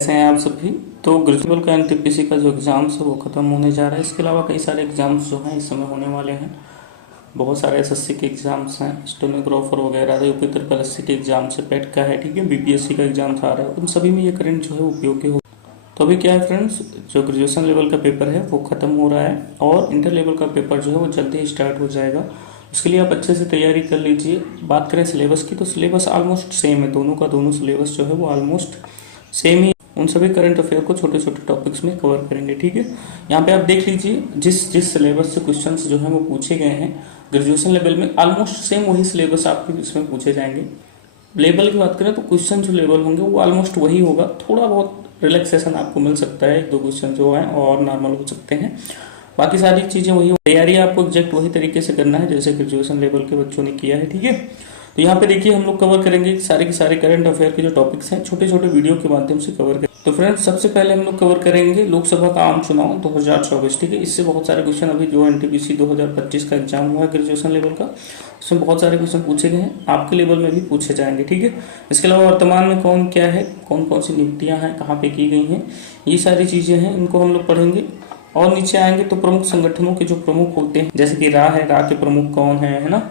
कैसे हैं आप सभी। तो ग्रेजुएट का एनटीपीसी का जो एग्ज़ाम्स है वो ख़त्म होने जा रहा है। इसके अलावा कई सारे एग्ज़ाम्स जो हैं इस समय होने वाले हैं। बहुत सारे एसएससी के एग्ज़ाम्स हैं, स्टेनोग्राफर वगैरह, यूपी ट्रिपल एससी के एग्ज़ाम्स है, पेट का है, ठीक है, बीपीएससी का एग्ज़ाम आ रहा है। उन सभी में ये करंट जो है उपयोगी हो। तो अभी क्या है फ्रेंड्स, जो ग्रेजुएशन लेवल का पेपर है वो ख़त्म हो रहा है और इंटर लेवल का पेपर जो है वो जल्दी ही स्टार्ट हो जाएगा। उसके लिए आप अच्छे से तैयारी कर लीजिए। बात करें सिलेबस की तो सिलेबस ऑलमोस्ट सेम है, दोनों का दोनों सिलेबस जो है वो ऑलमोस्ट सेम ही। उन सभी करंट अफेयर को छोटे छोटे टॉपिक्स में कवर करेंगे, ठीक है। यहाँ पे आप देख लीजिए, जिस जिस सिलेबस से क्वेश्चंस जो हैं वो पूछे गए हैं ग्रेजुएशन लेवल में, ऑलमोस्ट सेम वही सिलेबस आपके इसमें पूछे जाएंगे। लेवल की बात करें तो क्वेश्चन जो लेवल होंगे वो ऑलमोस्ट वही होगा, थोड़ा बहुत रिलैक्सेशन आपको मिल सकता है, एक दो क्वेश्चन जो है और नॉर्मल हो सकते हैं, बाकी सारी चीज़ें वही। तैयारी आपको एग्जैक्ट वही तरीके से करना है जैसे ग्रेजुएशन लेवल के बच्चों ने किया है, ठीक है। तो यहाँ पे देखिए हम लोग कवर करेंगे सारे के सारे करंट अफेयर के जो टॉपिक्स हैं, छोटे छोटे वीडियो के माध्यम से कवर करेंगे। तो फ्रेंड्स, सबसे पहले हम लोग कवर करेंगे लोकसभा का आम चुनाव 2024, ठीक है। इससे बहुत सारे क्वेश्चन अभी जो एनटीपीसी 2025 का एग्जाम हुआ है ग्रेजुएशन लेवल का, उसमें बहुत सारे क्वेश्चन पूछे गए हैं, आपके लेवल में भी पूछे जाएंगे, ठीक है। इसके अलावा वर्तमान में कौन क्या है, कौन कौन सी नियुक्तियां हैं, कहाँ पे की गई हैं, ये सारी चीजें हैं, इनको हम लोग पढ़ेंगे। और नीचे आएंगे तो प्रमुख संगठनों के जो प्रमुख होते हैं, जैसे कि रा है, रा के प्रमुख कौन है ना,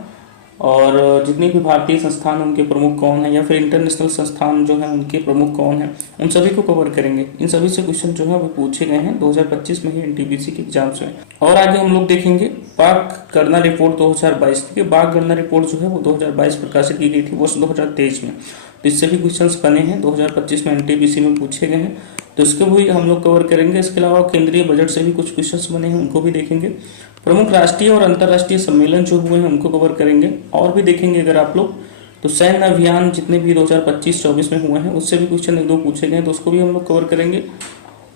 और जितने भी भारतीय संस्थान उनके प्रमुख कौन है, या फिर इंटरनेशनल संस्थान जो है उनके प्रमुख कौन है, उन सभी को कवर करेंगे। इन सभी से क्वेश्चन जो है वो पूछे गए हैं 2025 में ही एनटीपीसी के एग्जाम्स में। और आगे हम लोग देखेंगे बाघ गणना रिपोर्ट 2022, ठीक है। बाघ गणना रिपोर्ट जो है वो 2022 प्रकाशित की गई थी वर्ष 2023 में, तो इससे भी क्वेश्चन बने हैं 2025 में एनटीपीसी में पूछे गए हैं, तो इसको भी हम लोग कवर करेंगे। इसके अलावा केंद्रीय बजट से भी कुछ क्वेश्चंस बने हैं, उनको भी देखेंगे। प्रमुख राष्ट्रीय और अंतर्राष्ट्रीय सम्मेलन जो हुए हैं उनको कवर करेंगे। और भी देखेंगे अगर आप लोग तो सैन्य अभियान जितने भी 2025-24 में हुए हैं उससे भी क्वेश्चन एक दो पूछे गए, तो उसको भी हम लोग कवर करेंगे।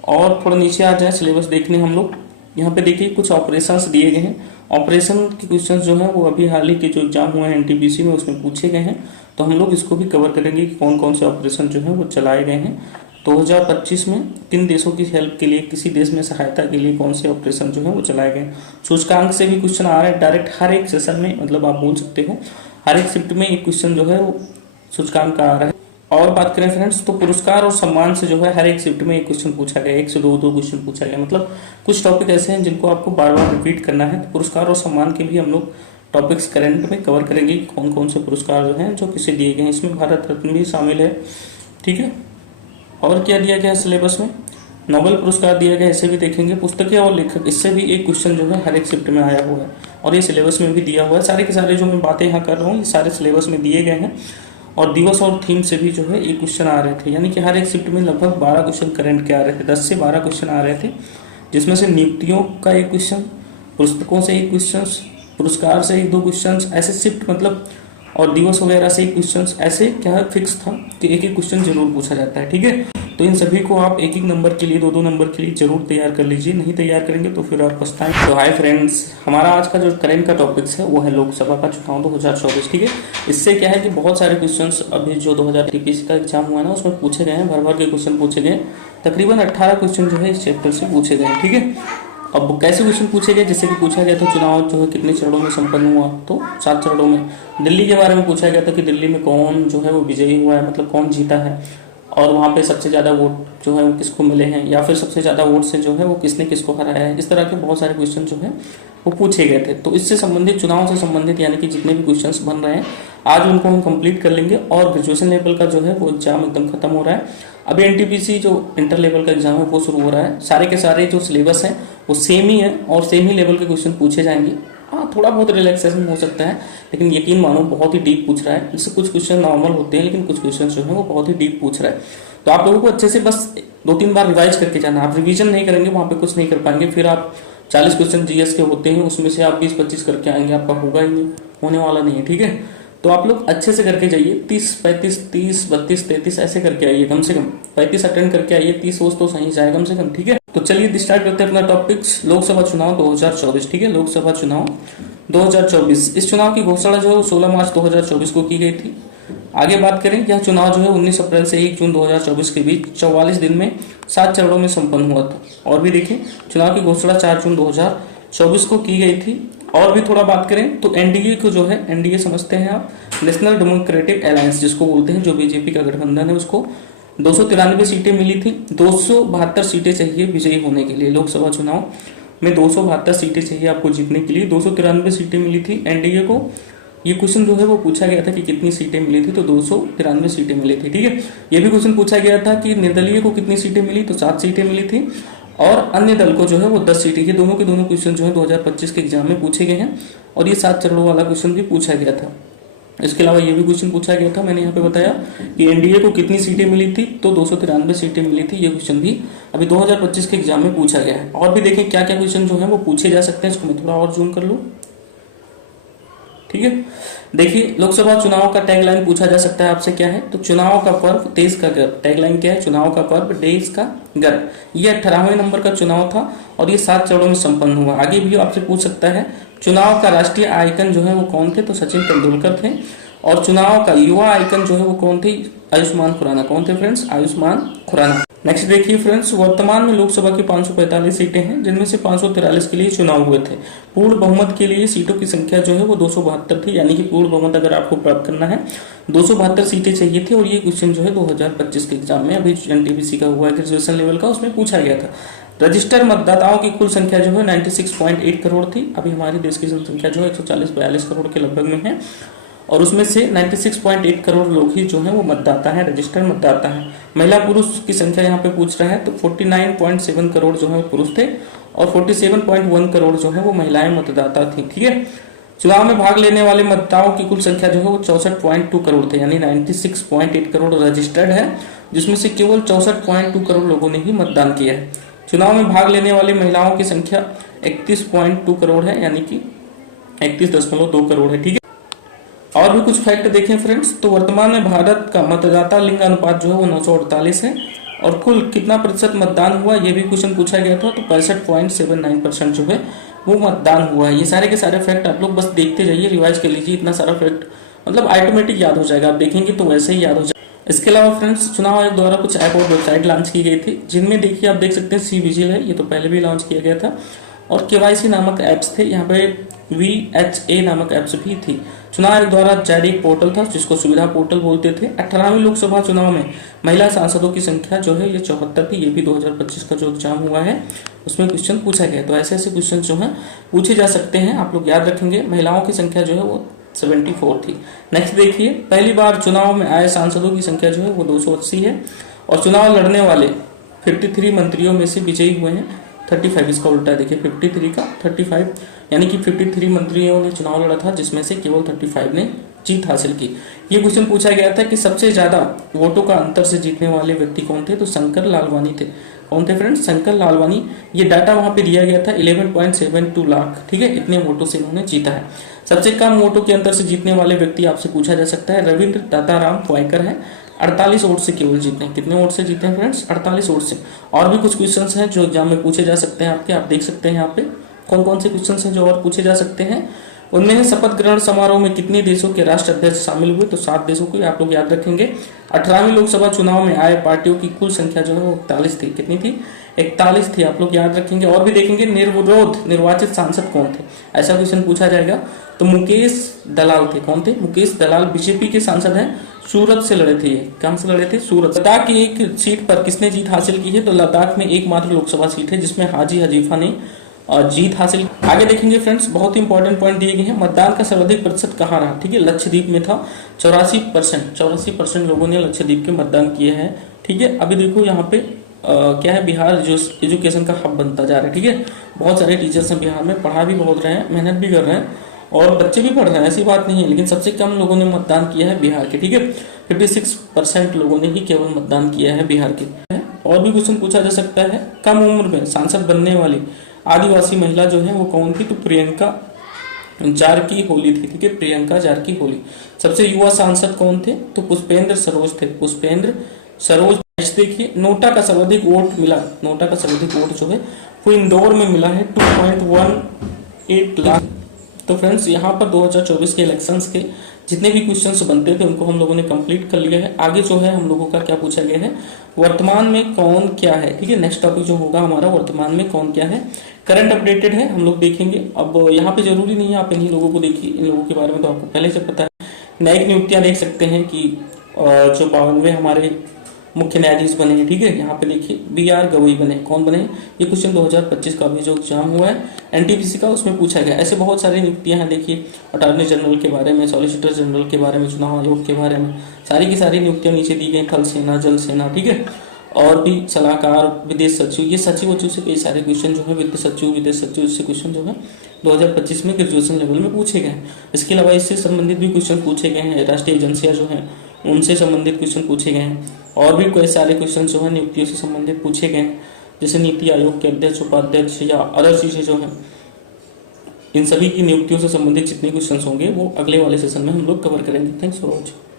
और थोड़ा नीचे आ जाए सिलेबस देखने हम लोग, यहाँ पे देखिए कुछ ऑपरेशंस दिए गए हैं। ऑपरेशन के क्वेश्चन जो है वो अभी हाल ही के जो एग्जाम हुए हैं एनटीपीसी में उसमें पूछे गए हैं, तो हम लोग इसको भी कवर करेंगे कि कौन कौन से ऑपरेशन जो है वो चलाए गए हैं 2025 में, किन देशों की हेल्प के लिए, किसी देश में सहायता के लिए कौन से ऑपरेशन जो है वो चलाए गए। सूचकांक से भी क्वेश्चन आ रहा है डायरेक्ट हर एक सेशन में, मतलब आप बोल सकते हो हर एक शिफ्ट में एक क्वेश्चन जो है वो सूचकांक का आ रहा है। और बात करें फ्रेंड्स तो पुरस्कार और सम्मान से जो है हर एक शिफ्ट में एक क्वेश्चन पूछा गया, एक से दो क्वेश्चन पूछा गया, मतलब कुछ टॉपिक ऐसे हैं जिनको आपको बार बार रिपीट करना है। तो पुरस्कार और सम्मान के भी हम लोग टॉपिक्स करंट में कवर करेंगे, कौन कौन से पुरस्कार जो हैं जो किसे दिए गए हैं, इसमें भारत रत्न भी शामिल है, ठीक है। और क्या दिया गया है सिलेबस में, नोबेल पुरस्कार दिया गया है, इसे भी देखेंगे। पुस्तकें और लेखक, इससे भी एक क्वेश्चन जो है हर एक शिफ्ट में आया हुआ है और ये सिलेबस में भी दिया हुआ है। सारे के सारे जो मैं बातें यहाँ कर रहा हूँ ये सारे सिलेबस में दिए गए हैं। और दिवस और थीम से भी जो है एक क्वेश्चन आ रहे थे, यानी कि हर एक शिफ्ट में लगभग 12 क्वेश्चन करंट के आ रहे थे, 10 से 12 क्वेश्चन आ रहे थे, जिसमें से नियुक्तियों का एक क्वेश्चन, पुस्तकों से एक क्वेश्चन, पुरस्कार से एक दो क्वेश्चन, ऐसे शिफ्ट मतलब, और दिवस वगैरह से एक क्वेश्चन, ऐसे क्या फिक्स था कि एक एक क्वेश्चन जरूर पूछा जाता है, ठीक है। तो इन सभी को आप एक एक नंबर के लिए, दो नंबर के लिए जरूर तैयार कर लीजिए, नहीं तैयार करेंगे तो फिर आप पछताएंगे। तो हाय फ्रेंड्स, हमारा आज का जो करंट का टॉपिक्स है वो है लोकसभा का चुनाव 2024, ठीक है। इससे क्या है कि बहुत सारे क्वेश्चंस अभी जो 2023 का एग्जाम हुआ है ना उसमें पूछे गए हैं, भर भर के क्वेश्चन पूछे गए, तकरीबन 18 क्वेश्चन जो है इस चैप्टर से पूछे गए, ठीक है। अब कैसे क्वेश्चन पूछे गए, जैसे कि पूछा गया था चुनाव जो है कितने चरणों में संपन्न हुआ, तो 7 चरणों में। दिल्ली के बारे में पूछा गया था कि दिल्ली में कौन जो है वो विजयी हुआ है, मतलब कौन जीता है, और वहाँ पे सबसे ज़्यादा वोट जो है वो किसको मिले हैं, या फिर सबसे ज़्यादा वोट से जो है वो किसने किसको हराया है। इस तरह के बहुत सारे क्वेश्चन जो है वो पूछे गए थे। तो इससे संबंधित, चुनाव से संबंधित यानी कि जितने भी क्वेश्चंस बन रहे हैं आज उनको हम कंप्लीट कर लेंगे। और ग्रेजुएशन लेवल का जो है वो एग्जाम एकदम खत्म हो रहा है, अभी एनटीपीसी जो इंटर लेवल का एग्जाम है वो शुरू हो रहा है। सारे के सारे जो सिलेबस है वो सेम ही है और सेम ही लेवल के क्वेश्चन पूछे जाएंगे। हाँ, थोड़ा बहुत रिलैक्सेशन हो सकता है, लेकिन यकीन मानो बहुत ही डीप पूछ रहा है। इससे कुछ क्वेश्चन नॉर्मल होते हैं, लेकिन कुछ क्वेश्चन जो है वो बहुत ही डीप पूछ रहा है। तो आप लोगों को अच्छे से बस 2-3 बार रिवाइज करके जाना। आप रिवीजन नहीं करेंगे वहाँ पे कुछ नहीं कर पाएंगे। फिर आप 40 क्वेश्चन जीएस के होते हैं, उसमें से आप 20-25 करके आएंगे, आपका होगा ही नहीं, होने वाला नहीं है, ठीक है। तो आप लोग अच्छे से करके जाइए, 30-35, 30-32-33 ऐसे करके आइए, कम से कम 35 अटेंड करके आइए, 30 सोच तो सही जाए कम से कम, ठीक है। तो चलिए स्टार्ट करते हैं अपना टॉपिक्स, लोकसभा चुनाव 2024, ठीक है। लोकसभा चुनाव 2024, इस चुनाव की घोषणा जो है 16 मार्च 2024 को की गई थी। आगे बात करें, यह चुनाव जो है 19 अप्रैल से 1 जून 2024 के बीच 44 दिन में 7 चरणों में संपन्न हुआ था। और भी देखिए, चुनाव की घोषणा 4 जून 2024 को की गई थी। और भी थोड़ा बात करें तो एनडीए को जो है, एनडीए समझते हैं आप, नेशनल डेमोक्रेटिक अलायंस जिसको बोलते हैं, जो बीजेपी का गठबंधन है उसको, 293 सीटें मिली थी। 272 सीटें चाहिए विजयी होने के लिए। लोकसभा चुनाव में 272 सीटें चाहिए आपको जीतने के लिए। 293 सीटें मिली थी एनडीए को। ये क्वेश्चन जो है वो पूछा गया था कि कितनी सीटें मिली थी, तो 293 सीटें मिली थी। ठीक है, ये भी क्वेश्चन पूछा गया था कि निर्दलीय को कितनी सीटें मिली, तो 7 सीटें मिली थी, और अन्य दल को जो है वो 10 सीटें। ये दोनों के दोनों क्वेश्चन जो है 2025 के एग्जाम में पूछे गए हैं, और ये 7 चरणों वाला क्वेश्चन भी पूछा गया था। इसके अलावा ये भी क्वेश्चन पूछा गया था, मैंने यहाँ पे बताया कि एनडीए को कितनी सीटें मिली थी, तो 293 सीटें मिली थी। ये क्वेश्चन भी अभी 2025 के एग्जाम में पूछा गया है। और भी देखें क्या क्या क्वेश्चन जो है वो पूछे जा सकते हैं। इसको मैं थोड़ा और जूम कर लूँ। ठीक है, देखिए लोकसभा चुनाव का टैगलाइन पूछा जा सकता है आपसे, क्या है, तो चुनाव का पर्व देश का गर्व। टैगलाइन क्या है, चुनाव का पर्व देश का गर्व। ये 18वें नंबर का चुनाव था और ये 7 चरणों में संपन्न हुआ। आगे भी आपसे पूछ सकता है चुनाव का राष्ट्रीय आइकन जो है वो कौन थे, तो सचिन तेंदुलकर थे। और चुनाव का युवा आइकन जो है वो कौन थे, आयुष्मान खुराना। कौन थे फ्रेंड्स, आयुष्मान खुराना। नेक्स्ट देखिए फ्रेंड्स, वर्तमान में लोकसभा की 545 सीटें हैं, जिनमें से 543 के लिए चुनाव हुए थे। पूर्ण बहुमत के लिए सीटों की संख्या जो है वो 272 थी, यानी कि पूर्ण बहुमत अगर आपको प्राप्त करना है 272 सीटें चाहिए थी। और ये क्वेश्चन जो है 2025 के एग्जाम में अभी एनटीपीसी का हुआ है ग्रेजुएशन लेवल का, उसमें पूछा गया था। रजिस्टर्ड मतदाताओं की कुल संख्या जो है 96.8 करोड़ थी। अभी हमारे देश की जनसंख्या जो है 140-42 करोड़ के लगभग में है, और उसमें से 96.8 करोड़ लोग ही जो है वो मतदाता है, रजिस्टर्ड मतदाता है। महिला पुरुष की संख्या यहाँ पे पूछ रहा है, तो 49.7 करोड़ जो है पुरुष थे और 47.1 करोड़ जो है वो महिलाएं मतदाता थी। ठीक है, चुनाव में भाग लेने वाले मतदाताओं की कुल संख्या जो है वो 64.2 करोड़ थे, यानी 96.8 करोड़ रजिस्टर्ड है, जिसमें से केवल 64.2 करोड़ लोगों ने ही मतदान किया है। चुनाव में भाग लेने वाली महिलाओं की संख्या 31.2 करोड़ है, यानी कि 31.2 करोड़ है। ठीक है, और भी कुछ फैक्ट देखें फ्रेंड्स, तो वर्तमान में भारत का मतदाता लिंग अनुपात जो है वो 948 है, और कुल कितना प्रतिशत मतदान हुआ ये भी क्वेश्चन पूछा गया था, तो 65.79% जो है वो मतदान हुआ है। ये सारे के सारे फैक्ट आप लोग बस देखते जाइए, रिवाइज कर लीजिए। इतना सारा फैक्ट मतलब ऑटोमेटिक याद हो जाएगा, आप देखेंगे तो वैसे ही याद हो जाएगा। इसके अलावा फ्रेंड्स, चुनाव आयोग द्वारा कुछ ऐप और वेबसाइट लॉन्च की गई थी, जिनमें देखिए आप देख सकते हैं सी विजिल है, ये तो पहले भी लॉन्च किया गया था, और केवाईसी नामक ऐप्स थे, यहाँ पे VHA नामक ऐप्स भी थी। चुनाव आयोग द्वारा जारी एक पोर्टल था जिसको सुविधा पोर्टल बोलते थे। 18वीं लोकसभा चुनाव में महिला सांसदों की संख्या जो है ये 74 थी। ये भी 2025 का जो एग्जाम हुआ है उसमें क्वेश्चन पूछा गया, तो ऐसे ऐसे क्वेश्चन जो है पूछे जा सकते हैं, आप लोग याद रखेंगे। महिलाओं की संख्या जो है वो 74 थी। नेक्स्ट देखिए, पहली बार चुनाव में आए सांसदों की संख्या जो है वो 280 है, और चुनाव लड़ने वाले 53 मंत्रियों में से विजयी हुए हैं 35। इसका उल्टा देखिए, 53 का 35, यानी कि 53 मंत्रियों ने चुनाव लड़ा था, जिसमें से केवल 35 ने जीत हासिल की। ये क्वेश्चन पूछा गया था कि सबसे ज्यादा वोटों का अंतर से जीतने वाले व्यक्ति कौन थे, तो शंकर लालवानी थे। कौन थे फ्रेंड्स, शंकर लालवानी। ये डाटा वहां पे दिया गया था 11.72 लाख। ठीक है, इतने वोटों से इन्होंने जीता है। सबसे कम वोटों के अंतर से जीतने वाले व्यक्ति आपसे पूछा जा सकता है, रविंद्र दाताराम वायकर है। 48 वोट से केवल जीते हैं। कितने वोट से जीते हैं फ्रेंड्स, 48 वोट से। और भी कुछ क्वेश्चंस हैं जो एग्जाम में पूछे जा सकते हैं आपके, आप देख सकते हैं यहाँ पे कौन कौन से क्वेश्चंस हैं जो और पूछे जा सकते हैं। उनमें है शपथ ग्रहण समारोह में कितने देशों के राष्ट्राध्यक्ष शामिल हुए, तो 7 देशों को आप लोग याद रखेंगे। 18वीं लोकसभा चुनाव में आए पार्टियों की कुल संख्या जो है वो 41 थी। कितनी थी, 41 थी, आप लोग याद रखेंगे। और भी देखेंगे निर्विरोध निर्वाचित सांसद कौन थे, ऐसा क्वेश्चन पूछा जाएगा, तो मुकेश दलाल थे। कौन थे, मुकेश दलाल बीजेपी के सांसद हैं, सूरत से लड़े थे। ये कहां से लड़े थे, सूरत। लद्दाख की एक सीट पर किसने जीत हासिल की है, तो लद्दाख में एकमात्र लोकसभा सीट है जिसमें हाजी हजीफा ने जीत हासिल। आगे देखेंगे फ्रेंड्स, बहुत ही इंपॉर्टेंट पॉइंट दिए गए हैं। मतदान का सर्वाधिक प्रतिशत कहाँ रहा, ठीक है, लक्षद्वीप में था 84%। लोगों ने लक्षद्वीप के मतदान किए हैं। ठीक है, अभी देखो यहाँ पे क्या है, बिहार जो एजुकेशन का हब बनता जा रहा है। ठीक है, बहुत सारे टीचर्स हैं बिहार में, पढ़ा भी बहुत रहे हैं, मेहनत भी कर रहे हैं, और बच्चे भी पढ़ रहे हैं, ऐसी बात नहीं है। लेकिन सबसे कम लोगों ने मतदान किया है बिहार के। ठीक है, 56% लोगों ने ही केवल मतदान किया है बिहार के। और भी क्वेश्चन पूछा जा सकता है, कम उम्र में सांसद बनने वाली आदिवासी महिला जो है वो कौन थी, तो प्रियंका जारकी होली थी। ठीक है, प्रियंका जारकी होली। सबसे युवा सांसद कौन थे, तो पुष्पेंद्र सरोज थे, पुष्पेंद्र सरोज। देखिए, नोटा का सर्वाधिक वोट मिला, नोटा का सर्वाधिक वोट जो है वो इंदौर में मिला है 2.18 लाख। तो फ्रेंड्स, यहाँ पर 2024 के इलेक्शंस के जितने भी क्वेश्चंस बनते थे उनको हम लोगों ने कंप्लीट कर लिया है। आगे जो है हम लोगों का क्या पूछा गया है, वर्तमान में कौन क्या है। ठीक है, नेक्स्ट टॉपिक जो होगा हमारा वर्तमान में कौन क्या है, करंट अपडेटेड है, हम लोग देखेंगे। अब यहाँ पे जरूरी नहीं है आप इन्हीं लोगों को देखिए, इन लोगों के बारे में तो आपको पहले से पता है। न्यायिक नियुक्तियां देख सकते हैं कि जो 52 हमारे मुख्य न्यायाधीश बने हैं, ठीक है। यहाँ पे देखिए BR गवई बने, कौन बने, ये क्वेश्चन 2025 का भी जो एग्जाम हुआ है NTPC का, उसमें पूछा गया। ऐसे बहुत सारी नियुक्तियां हैं, देखिए अटॉर्नी जनरल के बारे में, सॉलिसिटर जनरल के बारे में, चुनाव आयोग के बारे में, सारी की सारी नियुक्तियां नीचे दी गई, थल सेना, जल सेना, ठीक है। और भी सलाहकार, विदेश सचिव, ये सचिव वचिव से कई सारे क्वेश्चन जो है, वित्त सचिव, विदेश सचिव से क्वेश्चन जो है 2025 में ग्रेजुएशन लेवल में पूछे गए। इसके अलावा इससे संबंधित भी क्वेश्चन पूछे गए हैं, राष्ट्रीय एजेंसियां जो हैं उनसे संबंधित क्वेश्चन पूछे गए हैं, और भी कई सारे क्वेश्चन जो है नियुक्तियों से संबंधित पूछे गए हैं, जैसे नीति आयोग के अध्यक्ष, उपाध्यक्ष या अदर चीजें जो हैं, इन सभी की नियुक्तियों से संबंधित जितने क्वेश्चन होंगे वो अगले वाले सेशन में हम लोग कवर करेंगे। Thanks for watching.